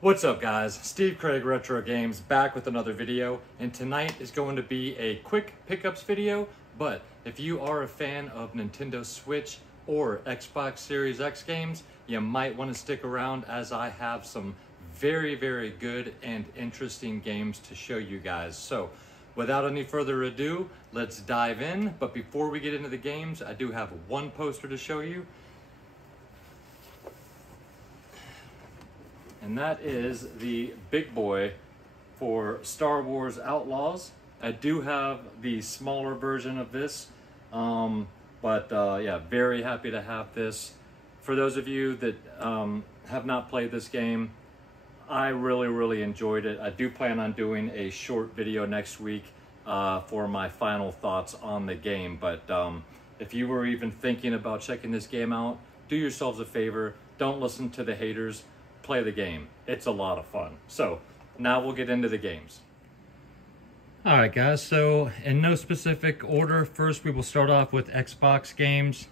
What's up guys, Steve Craig Retro Games back with another video, and tonight is going to be a quick pickups video, but if you are a fan of Nintendo Switch or Xbox Series X games, you might want to stick around as I have some very good and interesting games to show you guys. So without any further ado, let's dive in. But before we get into the games, I do have one poster to show you. And that is the big boy for Star Wars Outlaws. I do have the smaller version of this, yeah, very happy to have this. For those of you that have not played this game, I really enjoyed it. I do plan on doing a short video next week for my final thoughts on the game, but if you were even thinking about checking this game out, do yourselves a favor, don't listen to the haters. Play the game. It's a lot of fun. So now we'll get into the games. Alright guys, so in no specific order, first we will start off with Xbox games.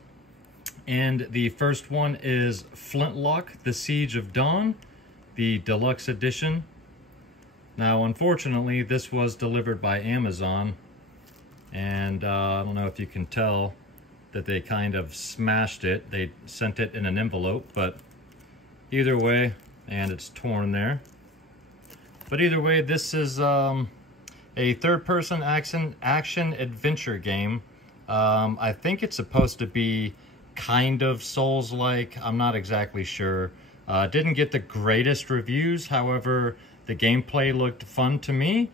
And the first one is Flintlock, The Siege of Dawn, the deluxe edition. Now unfortunately this was delivered by Amazon, and I don't know if you can tell that they kind of smashed it. They sent it in an envelope, but either way, and it's torn there. But either way, this is a third-person action adventure game. I think it's supposed to be kind of Souls-like. I'm not exactly sure. Didn't get the greatest reviews. However, the gameplay looked fun to me.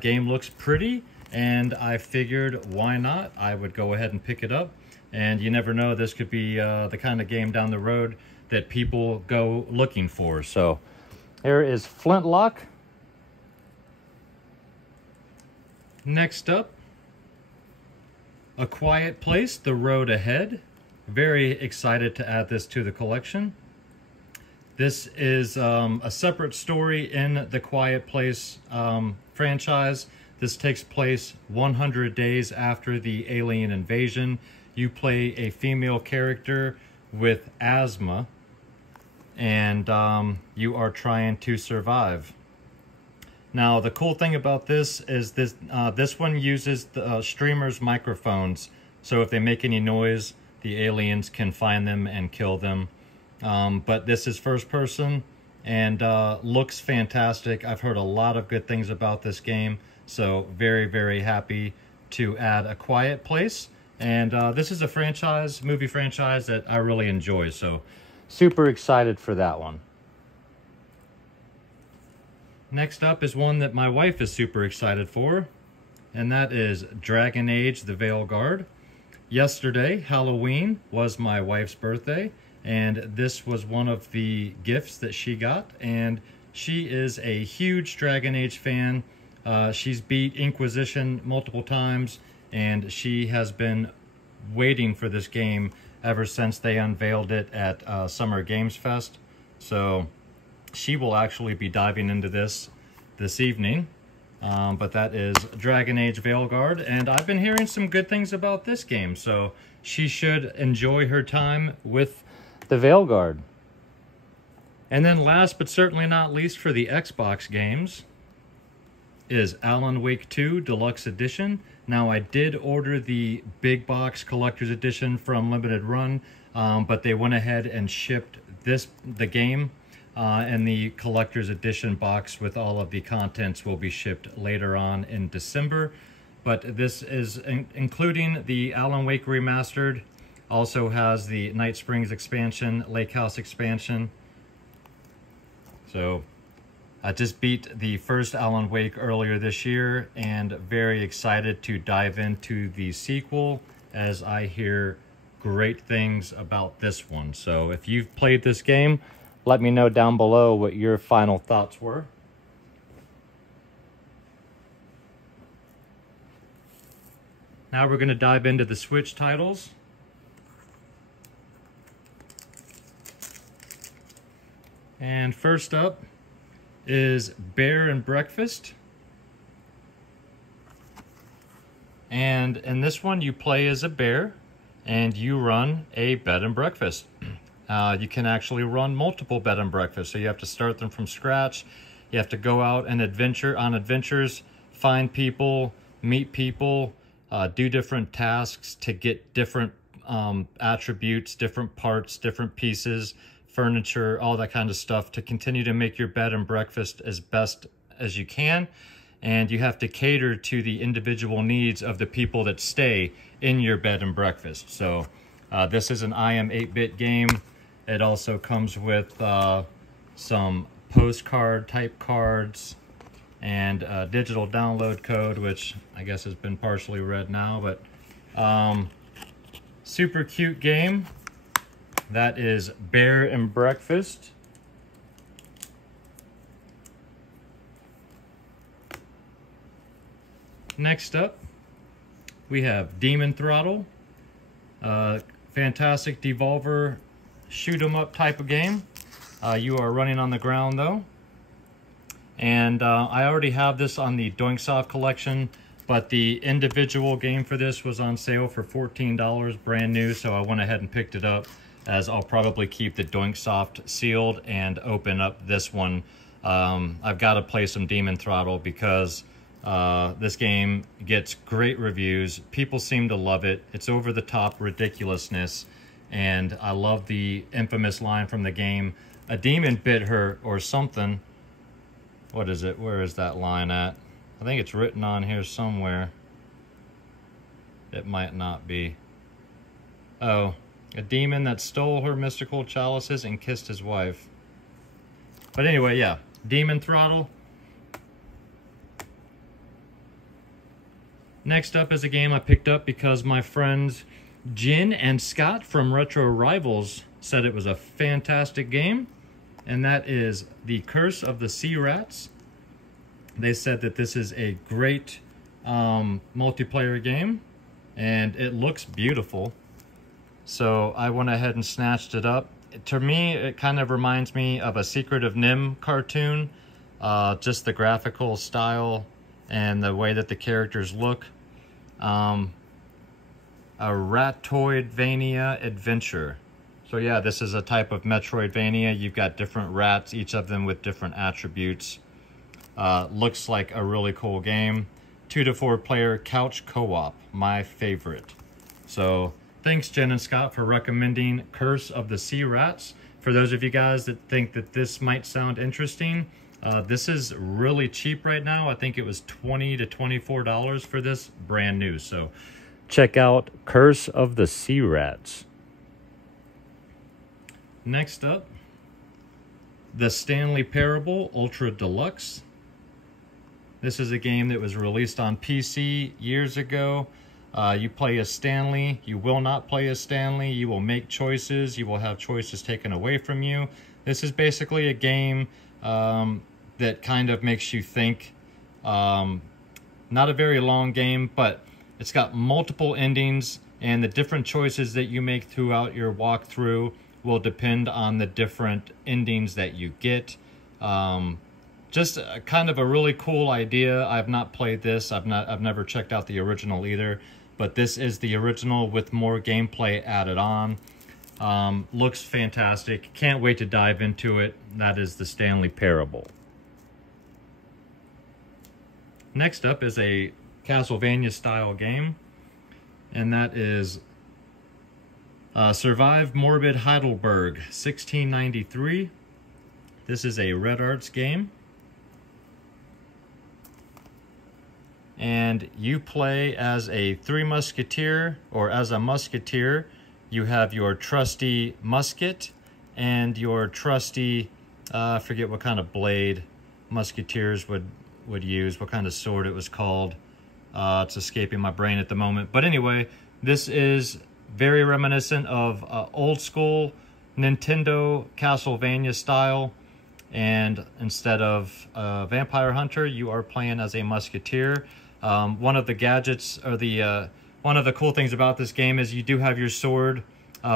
Game looks pretty, and I figured why not? I would go ahead and pick it up. And you never know, this could be the kind of game down the road that people go looking for. So here is Flintlock. Next up, A Quiet Place, The Road Ahead. Very excited to add this to the collection. This is a separate story in the Quiet Place franchise. This takes place 100 days after the alien invasion. You play a female character with asthma, and you are trying to survive. Now the cool thing about this is this one uses the streamers' microphones, so if they make any noise, the aliens can find them and kill them. But this is first person and looks fantastic. I've heard a lot of good things about this game, so very happy to add A Quiet Place. And this is a movie franchise that I really enjoy, so super excited for that one. Next up is one that my wife is super excited for, and that is Dragon Age: The Veilguard. Yesterday, Halloween, was my wife's birthday, and this was one of the gifts that she got, and she is a huge Dragon Age fan. She's beat Inquisition multiple times, and she has been waiting for this game ever since they unveiled it at Summer Games Fest. So she will actually be diving into this evening. But that is Dragon Age Veilguard, and I've been hearing some good things about this game, so she should enjoy her time with the Veilguard. And then last but certainly not least for the Xbox games is Alan Wake 2 Deluxe Edition. Now I did order the big box collector's edition from Limited Run, but they went ahead and shipped the game, and the collector's edition box with all of the contents will be shipped later on in December. But this is including the Alan Wake Remastered, also has the Night Springs expansion, Lake House expansion. So I just beat the first Alan Wake earlier this year, and very excited to dive into the sequel, as I hear great things about this one. So if you've played this game, let me know down below what your final thoughts were. Now we're going to dive into the Switch titles. And first up is Bear and Breakfast. And in this one you play as a bear and you run a bed and breakfast. you can actually run multiple bed and breakfasts. So you have to start them from scratch. You have to go out and on adventures, find people, meet people, do different tasks to get different attributes, different parts, different pieces, furniture, all that kind of stuff to continue to make your bed and breakfast as best as you can. And you have to cater to the individual needs of the people that stay in your bed and breakfast. So this is an IM 8-bit game. It also comes with some postcard type cards and a digital download code, which I guess has been partially read now, but super cute game. That is Bear and Breakfast. Next up, we have Demon Throttle. Fantastic Devolver shoot 'em up type of game. You are running on the ground though. And I already have this on the Doinksoft collection, but the individual game for this was on sale for $14, brand new, so I went ahead and picked it up, as I'll probably keep the Doinksoft sealed and open up this one. I've got to play some Demon Throttle because this game gets great reviews. People seem to love it. It's over-the-top ridiculousness, and I love the infamous line from the game, "A demon bit her," or something. What is it? Where is that line at? I think it's written on here somewhere. It might not be. Oh, a demon that stole her mystical chalices and kissed his wife. But anyway, yeah, Demon Throttle. Next up is a game I picked up because my friends Jin and Scott from Retro Rivals said it was a fantastic game, and that is The Curse of the Sea Rats. They said that this is a great multiplayer game, and it looks beautiful. So I went ahead and snatched it up. To me, it kind of reminds me of a Secret of NIMH cartoon, just the graphical style and the way that the characters look. A Ratoidvania adventure. So yeah, this is a type of Metroidvania. You've got different rats, each of them with different attributes. Looks like a really cool game. 2 to 4 player couch co-op, my favorite. So thanks Jen and Scott for recommending Curse of the Sea Rats. For those of you guys that think that this might sound interesting, this is really cheap right now. I think it was $20 to $24 for this, brand new. So check out Curse of the Sea Rats. Next up, The Stanley Parable Ultra Deluxe. This is a game that was released on PC years ago. You play as Stanley. You will not play as Stanley. You will make choices. You will have choices taken away from you. This is basically a game that kind of makes you think. Not a very long game, but it's got multiple endings, and the different choices that you make throughout your walkthrough will depend on the different endings that you get. Just kind of a really cool idea. I've not played this. I've never checked out the original either, but this is the original with more gameplay added on. Looks fantastic. Can't wait to dive into it. That is The Stanley Parable. Next up is a Castlevania style game, and that is Survive Morbid Heidelberg 1693. This is a Red Arts game, and you play as a Three Musketeer, or as a musketeer. You have your trusty musket and your trusty, I forget what kind of blade musketeers would use, what kind of sword it was called. It's escaping my brain at the moment. But anyway, this is very reminiscent of old school Nintendo Castlevania style. And instead of Vampire Hunter, you are playing as a musketeer. One of the gadgets, or one of the cool things about this game is you do have your sword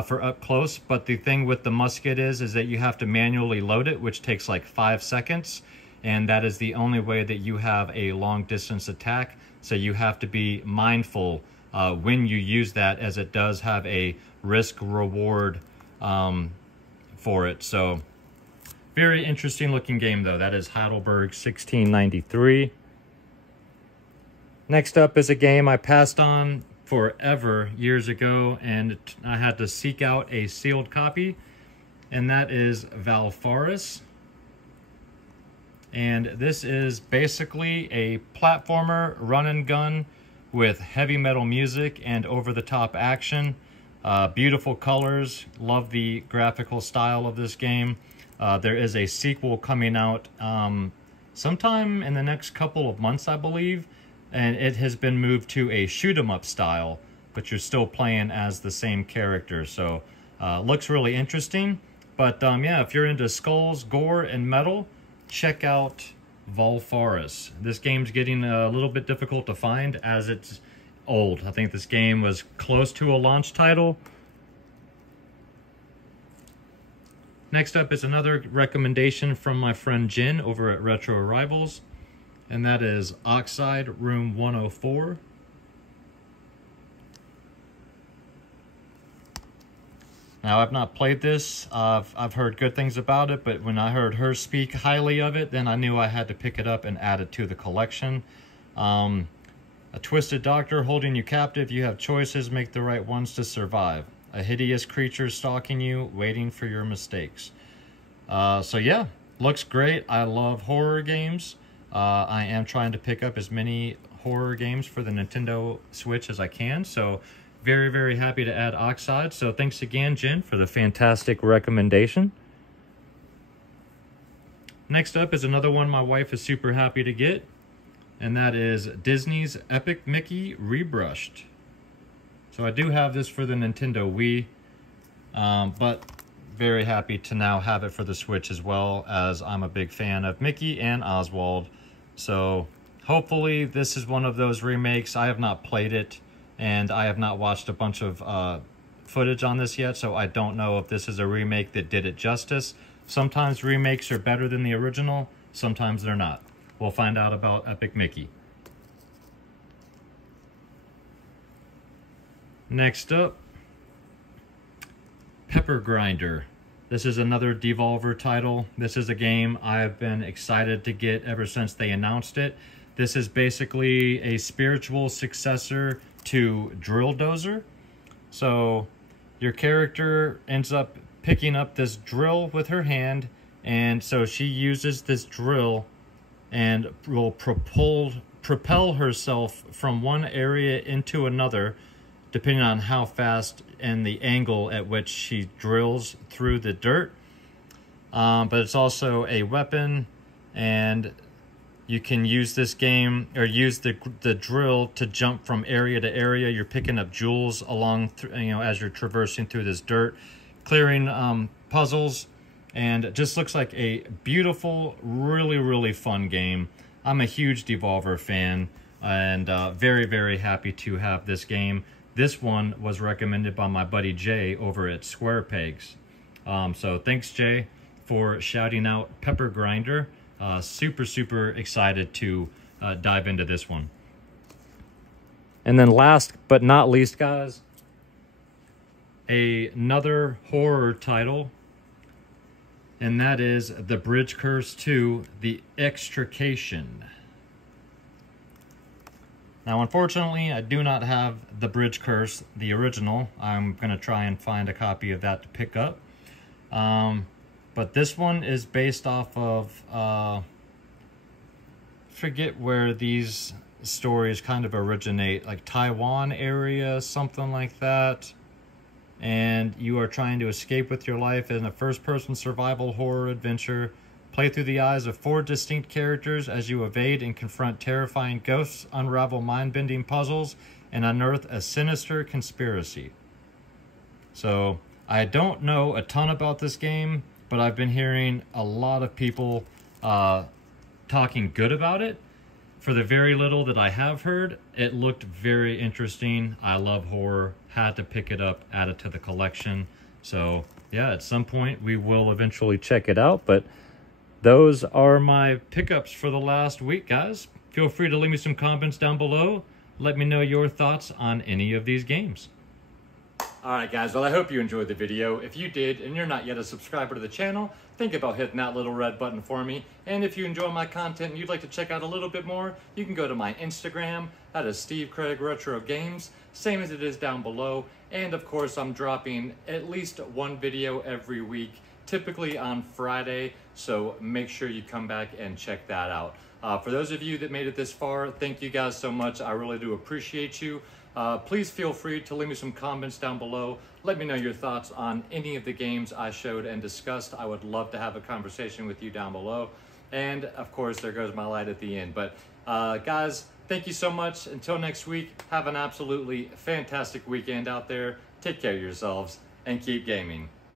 for up close, but the thing with the musket is that you have to manually load it, which takes like 5 seconds, and that is the only way that you have a long distance attack. So you have to be mindful when you use that, as it does have a risk-reward for it. So very interesting looking game though. That is Heidelberg 1693. Next up is a game I passed on forever years ago, and I had to seek out a sealed copy, and that is Valfaris. And this is basically a platformer run and gun with heavy metal music and over-the-top action. Beautiful colors. Love the graphical style of this game. There is a sequel coming out sometime in the next couple of months, I believe. And it has been moved to a shoot 'em up style, but you're still playing as the same character. So looks really interesting. But yeah, if you're into skulls, gore, and metal, check out Valfaris. This game's getting a little bit difficult to find as it's old. I think this game was close to a launch title. Next up is another recommendation from my friend Jin over at Retro Rivals, and that is Oxide Room 104. Now, I've not played this. I've heard good things about it, but when I heard her speak highly of it, then I knew I had to pick it up and add it to the collection. A twisted doctor holding you captive. You have choices. Make the right ones to survive. A hideous creature stalking you, waiting for your mistakes. So yeah, looks great. I love horror games. I am trying to pick up as many horror games for the Nintendo Switch as I can. So very, very happy to add Oxide. So thanks again, Jen, for the fantastic recommendation. Next up is another one my wife is super happy to get, and that is Disney's Epic Mickey Rebrushed. So I do have this for the Nintendo Wii, but very happy to now have it for the Switch as well, as I'm a big fan of Mickey and Oswald. So hopefully this is one of those remakes. I have not played it, and I have not watched a bunch of footage on this yet, so I don't know if this is a remake that did it justice. Sometimes remakes are better than the original, sometimes they're not. We'll find out about Epic Mickey. Next up, Pepper Grinder. This is another Devolver title. This is a game I've been excited to get ever since they announced it. This is basically a spiritual successor to Drill Dozer. So your character ends up picking up this drill with her hand, and so she uses this drill and will propel herself from one area into another, depending on how fast and the angle at which she drills through the dirt. But it's also a weapon, and you can use this game, or use the drill to jump from area to area. You're picking up jewels along, as you're traversing through this dirt, clearing puzzles, and it just looks like a beautiful, really, really fun game. I'm a huge Devolver fan, and very, very happy to have this game. This one was recommended by my buddy Jay over at Square Pegs. So thanks, Jay, for shouting out Pepper Grinder. Super, super excited to dive into this one. And then last but not least, guys, another horror title, and that is The Bridge Curse 2, The Extrication. Now, unfortunately, I do not have The Bridge Curse, the original. I'm going to try and find a copy of that to pick up. But this one is based off of, forget where these stories kind of originate, like Taiwan area, something like that. And you are trying to escape with your life in a first-person survival horror adventure. Play through the eyes of 4 distinct characters as you evade and confront terrifying ghosts, unravel mind-bending puzzles, and unearth a sinister conspiracy. So, I don't know a ton about this game, but I've been hearing a lot of people talking good about it. For the very little that I have heard, it looked very interesting. I love horror. Had to pick it up, add it to the collection. So, yeah, at some point we will eventually check it out, but those are my pickups for the last week, guys. Feel free to leave me some comments down below. Let me know your thoughts on any of these games. All right, guys, well, I hope you enjoyed the video. If you did and you're not yet a subscriber to the channel, think about hitting that little red button for me. And if you enjoy my content and you'd like to check out a little bit more, you can go to my Instagram. That is Steve Craig Retro Games, same as it is down below. And of course, I'm dropping at least one video every week, typically on Friday, so make sure you come back and check that out. For those of you that made it this far, thank you guys so much. I really do appreciate you. Please feel free to leave me some comments down below. Let me know your thoughts on any of the games I showed and discussed. I would love to have a conversation with you down below. And of course, there goes my light at the end. But guys, thank you so much. Until next week, have an absolutely fantastic weekend out there. Take care of yourselves and keep gaming.